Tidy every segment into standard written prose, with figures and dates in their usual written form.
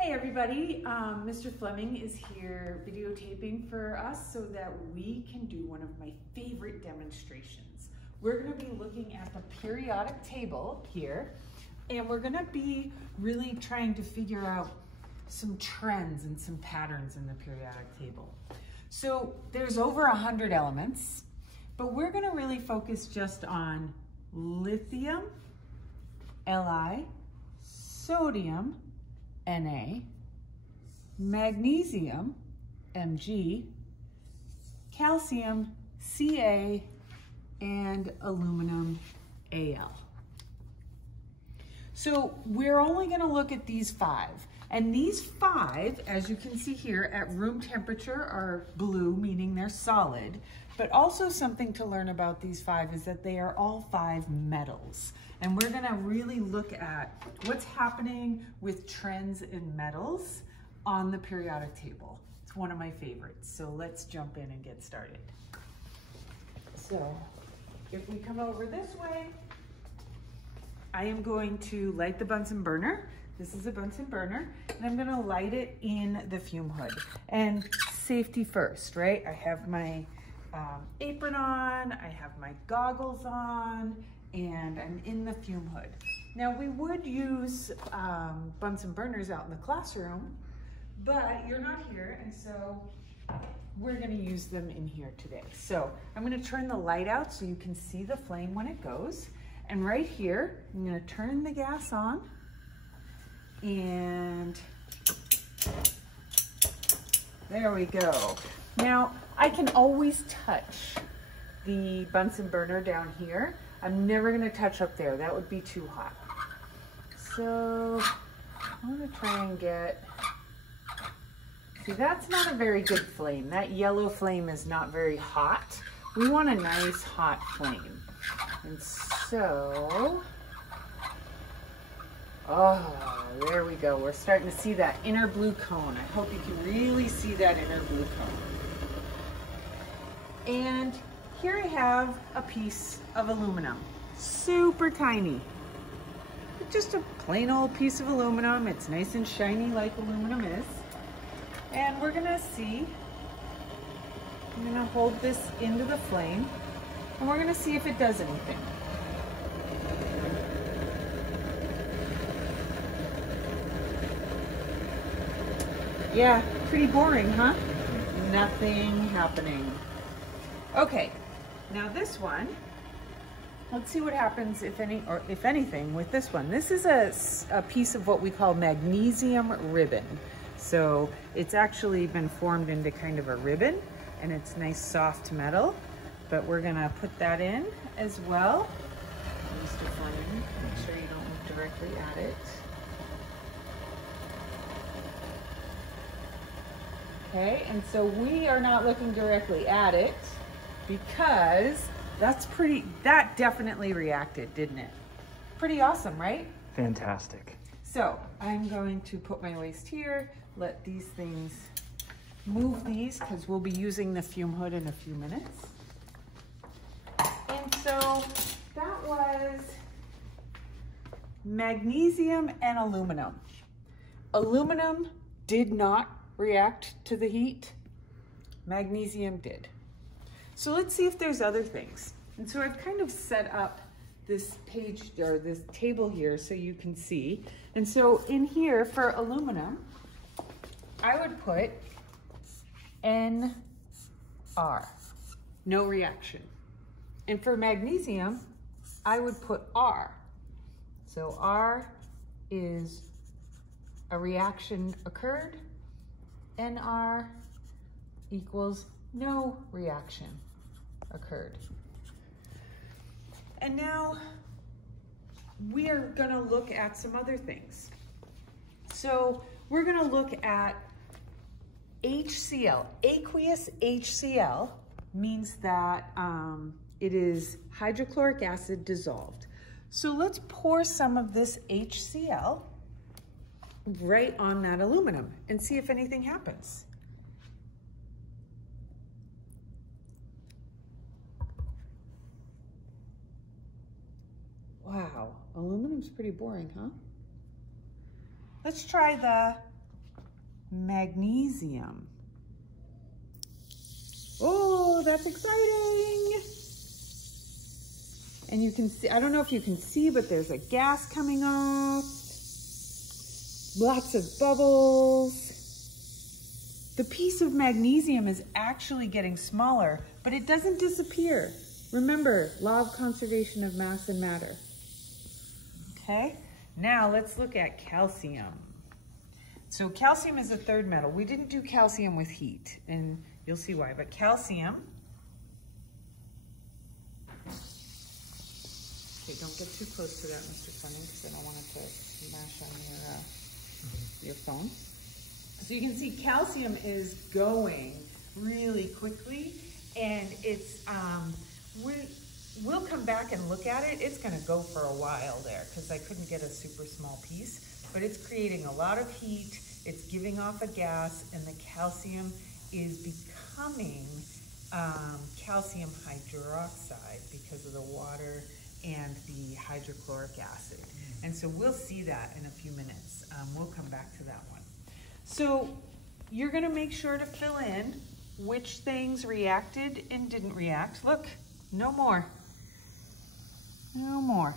Hey everybody, Mr. Fleming is here videotaping for us so that we can do one of my favorite demonstrations. We're going to be looking at the periodic table here, and we're going to be really trying to figure out some trends and some patterns in the periodic table. So there's over 100 elements, but we're going to really focus just on lithium, Li, sodium, Na, magnesium, Mg, calcium, Ca, and aluminum, Al. So we're only going to look at these five. And these five, as you can see here, at room temperature are blue, meaning they're solid. But also something to learn about these five is that they are all five metals. And we're going to really look at what's happening with trends in metals on the periodic table. It's one of my favorites. So let's jump in and get started. So if we come over this way, I am going to light the Bunsen burner. This is a Bunsen burner, and I'm gonna light it in the fume hood. And safety first, right? I have my apron on, I have my goggles on, and I'm in the fume hood. Now we would use Bunsen burners out in the classroom, but you're not here, and so we're gonna use them in here today. So I'm gonna turn the light out so you can see the flame when it goes. And right here, I'm gonna turn the gas on, and there we go. Now, I can always touch the Bunsen burner down here. I'm never gonna touch up there. That would be too hot. So I'm gonna try and get, see, that's not a very good flame. That yellow flame is not very hot. We want a nice hot flame. And so, oh, there we go. We're starting to see that inner blue cone. I hope you can really see that inner blue cone. And here I have a piece of aluminum, super tiny. Just a plain old piece of aluminum. It's nice and shiny like aluminum is. And we're gonna see, I'm gonna hold this into the flame, and we're gonna see if it does anything. Yeah, pretty boring, huh? Nothing happening. Okay, now this one, let's see what happens if anything with this one. This is a piece of what we call magnesium ribbon. So it's actually been formed into kind of a ribbon, and it's nice soft metal, but we're gonna put that in as well. Mr. Fleming, make sure you don't look directly at it. Okay, and so we are not looking directly at it because that definitely reacted, didn't it? Pretty awesome, right? Fantastic. So I'm going to put my waste here, let these things move these because we'll be using the fume hood in a few minutes. And so that was magnesium and aluminum. Aluminum did not react to the heat. Magnesium did. So let's see if there's other things. And so I've kind of set up this page or this table here so you can see. And so in here for aluminum, I would put NR, no reaction. And for magnesium, I would put R. So R is a reaction occurred, NR equals no reaction occurred. And now we are going to look at some other things. So we're going to look at HCl. Aqueous HCl means that it is hydrochloric acid dissolved. So let's pour some of this HCl right on that aluminum and see if anything happens. Wow, aluminum's pretty boring, huh? Let's try the magnesium. Oh, that's exciting. And you can see, I don't know if you can see, but there's a gas coming off. Lots of bubbles. The piece of magnesium is actually getting smaller, but it doesn't disappear. Remember, law of conservation of mass and matter. Okay, now let's look at calcium. So calcium is a third metal. We didn't do calcium with heat, and you'll see why, but calcium. Okay, don't get too close to that, Mr. Fleming, because I don't want it to smash on your phone. So you can see calcium is going really quickly, and it's, we'll come back and look at it. It's gonna go for a while there because I couldn't get a super small piece, but it's creating a lot of heat. It's giving off a gas, and the calcium is becoming calcium hydroxide because of the water and the hydrochloric acid. And so we'll see that in a few minutes. We'll come back to that one. So you're gonna make sure to fill in which things reacted and didn't react. Look, no more. No more.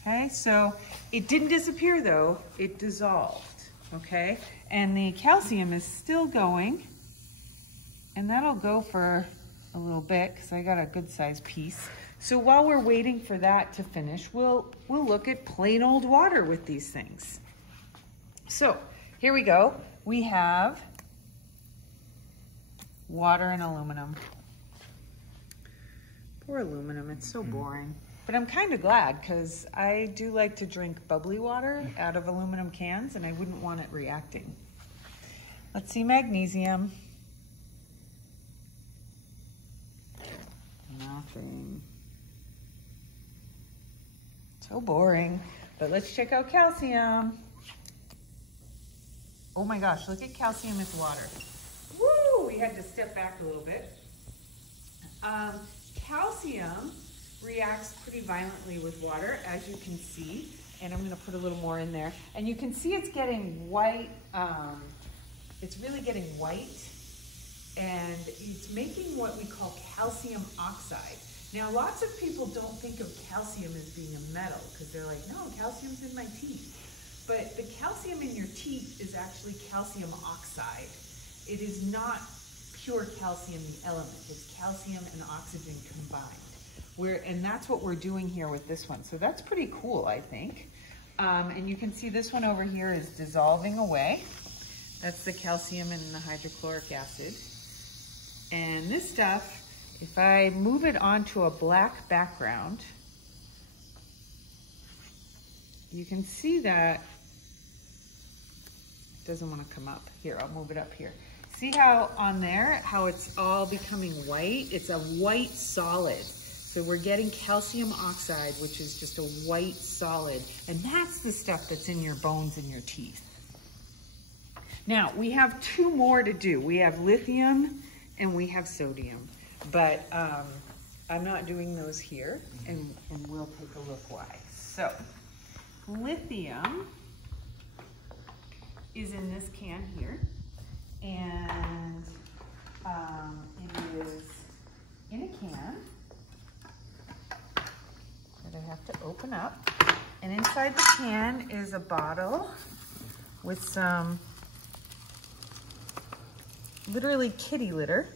Okay, so it didn't disappear though, it dissolved, okay? And the calcium is still going, and that'll go for a little bit because I got a good sized piece. So while we're waiting for that to finish, we'll look at plain old water with these things. So here we go. We have water and aluminum. Poor aluminum, it's so boring. But I'm kind of glad because I do like to drink bubbly water out of aluminum cans, and I wouldn't want it reacting. Let's see magnesium. Nothing. So boring. But let's check out calcium. Oh my gosh, look at calcium with water. Woo, we had to step back a little bit. Calcium reacts pretty violently with water, as you can see, and I'm gonna put a little more in there. And you can see it's getting white, it's really getting white, and it's making what we call calcium oxide. Now, lots of people don't think of calcium as being a metal, because they're like, no, calcium's in my teeth. But the calcium in your teeth is actually calcium oxide. It is not pure calcium, the element. It's calcium and oxygen combined. And that's what we're doing here with this one. So that's pretty cool, I think. And you can see this one over here is dissolving away. That's the calcium and the hydrochloric acid. And this stuff, if I move it onto a black background, you can see that it doesn't want to come up. Here, I'll move it up here. See how on there, how it's all becoming white? It's a white solid. So we're getting calcium oxide, which is just a white solid. And that's the stuff that's in your bones and your teeth. Now, we have two more to do. We have lithium and we have sodium. But I'm not doing those here, and we'll take a look why. So, lithium is in this can here, and it is in a can that I have to open up. And inside the can is a bottle with some literally kitty litter.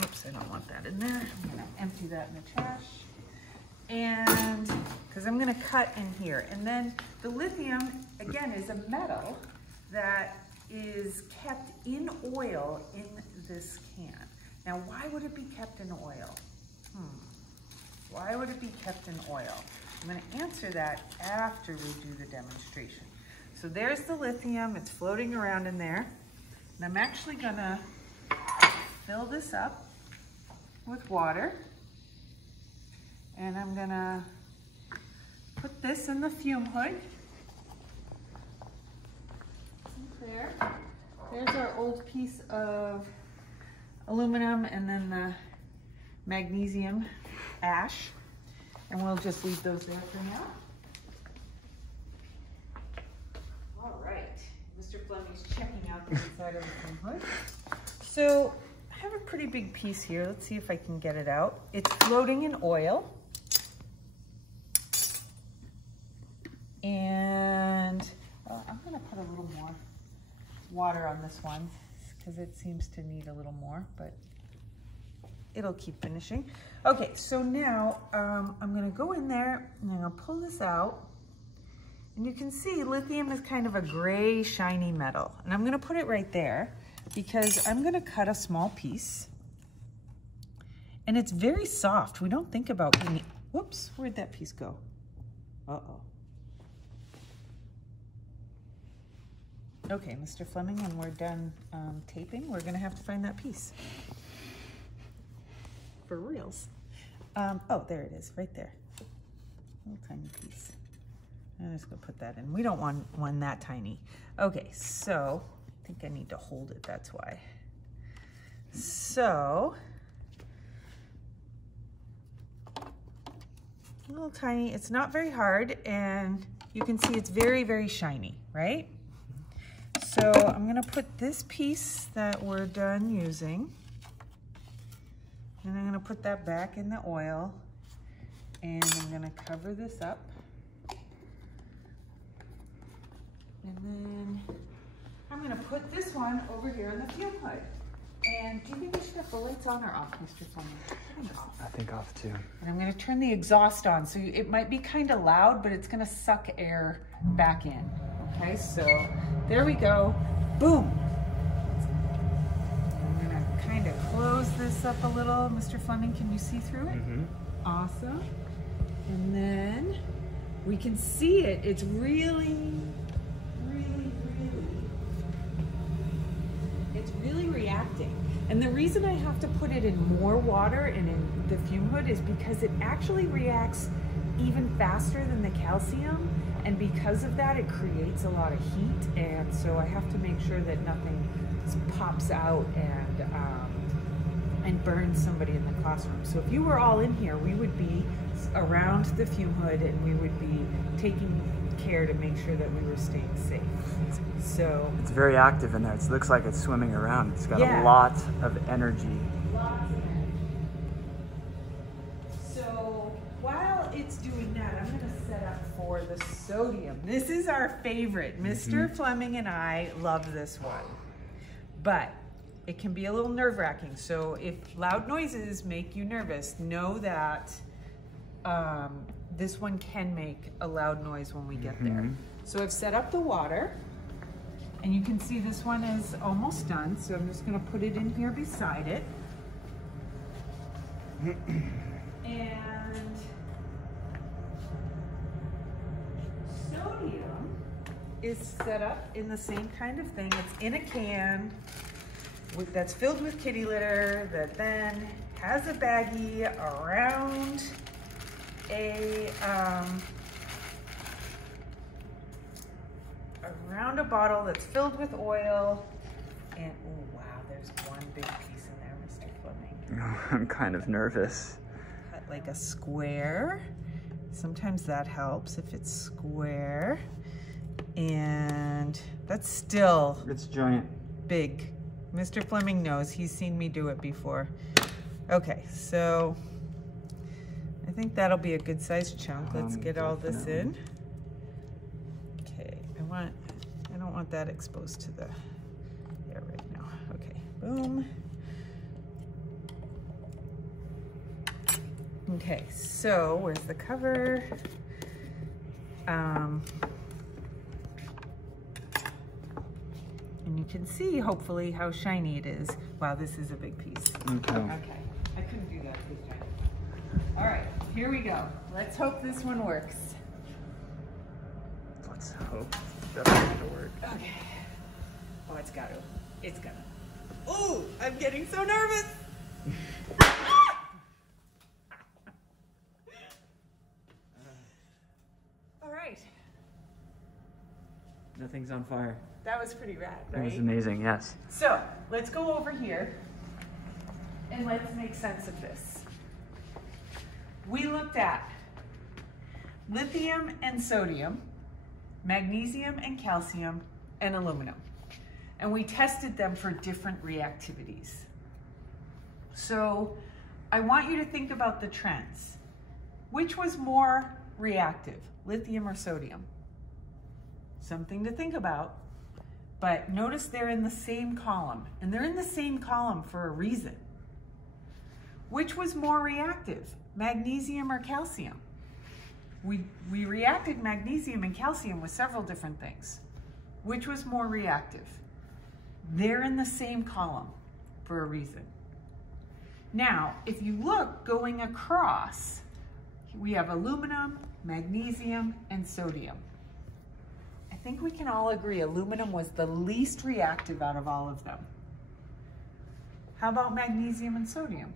Oops, I don't want that in there. I'm gonna empty that in the trash. And, because I'm gonna cut in here. And then the lithium, again, is a metal that is kept in oil in this can. Now, why would it be kept in oil? Why would it be kept in oil? I'm gonna answer that after we do the demonstration. So there's the lithium, it's floating around in there. And I'm actually gonna fill this up with water, and I'm gonna put this in the fume hood. There's our old piece of aluminum and then the magnesium ash, and we'll just leave those there for now. All right, Mr. Fleming's checking out the inside of the fume hood. So I have a pretty big piece here. Let's see if I can get it out. It's floating in oil. And I'm gonna put a little more water on this one because it seems to need a little more, but it'll keep finishing. Okay, so now I'm gonna go in there and I'm gonna pull this out. And you can see lithium is kind of a gray, shiny metal. And I'm gonna put it right there because I'm gonna cut a small piece. And it's very soft. We don't think about being, whoops, where'd that piece go? Uh-oh. Okay, Mr. Fleming, when we're done taping, we're gonna have to find that piece. For reals. Oh, there it is, right there. Little tiny piece. I'm just gonna put that in. We don't want one that tiny. Okay, so I think I need to hold it, that's why. So, a little tiny, it's not very hard, and you can see it's very, very shiny, right? So I'm gonna put this piece that we're done using, and I'm gonna put that back in the oil, and I'm gonna cover this up. And then I'm gonna put this one over here in the fume hood. And do you think we should have the lights on or off, Mr. Fleming? I think off. I think off too. And I'm gonna turn the exhaust on. So it might be kind of loud, but it's gonna suck air back in. Okay, so there we go. Boom. I'm gonna kind of close this up a little. Mr. Fleming, can you see through it? Mm-hmm. Awesome. And then we can see it. It's really reacting. And the reason I have to put it in more water and in the fume hood is because it actually reacts even faster than the calcium, and because of that it creates a lot of heat, and so I have to make sure that nothing pops out and burns somebody in the classroom. So if you were all in here, we would be around the fume hood and we would be taking care to make sure that we were staying safe. So it's very active in there. It looks like it's swimming around. It's got a lot of energy. Lots of energy. So while it's doing that, I'm going to set up for the sodium. This is our favorite. Mr. Fleming and I love this one, but it can be a little nerve-wracking. So if loud noises make you nervous, know that this one can make a loud noise when we get there. So I've set up the water, and you can see this one is almost done. So I'm just gonna put it in here beside it. And sodium is set up in the same kind of thing. It's in a can that's filled with kitty litter that then has a baggie around a bottle that's filled with oil. And oh wow, there's one big piece in there, Mr. Fleming. I'm kind of nervous. Cut like a square. Sometimes that helps if it's square. And that's still, it's giant. Big. Mr. Fleming knows, he's seen me do it before. Okay, so I think that'll be a good sized chunk. Let's get all this in. Okay, I don't want that exposed to the air right now. Okay, boom. Okay, so where's the cover? And you can see, hopefully, how shiny it is. Wow, this is a big piece. Okay. Okay, I couldn't do that this time. All right, here we go. Let's hope this one works. Let's hope that's going to work. Okay. Oh, it's got to. It's gonna. Oh, I'm getting so nervous. All right. Nothing's on fire. That was pretty rad, right? That was amazing, yes. So let's go over here and let's make sense of this. We looked at lithium and sodium, magnesium and calcium, and aluminum. And we tested them for different reactivities. So I want you to think about the trends. Which was more reactive, lithium or sodium? Something to think about. But notice they're in the same column, and they're in the same column for a reason. Which was more reactive, magnesium or calcium? We reacted magnesium and calcium with several different things. Which was more reactive? They're in the same column for a reason. Now, if you look going across, we have aluminum, magnesium, and sodium. I think we can all agree aluminum was the least reactive out of all of them. How about magnesium and sodium?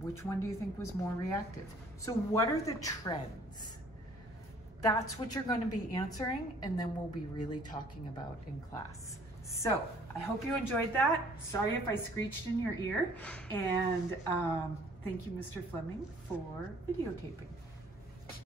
Which one do you think was more reactive? So what are the trends? That's what you're going to be answering, and then we'll be really talking about in class. So I hope you enjoyed that. Sorry if I screeched in your ear, and thank you, Mr. Fleming, for videotaping.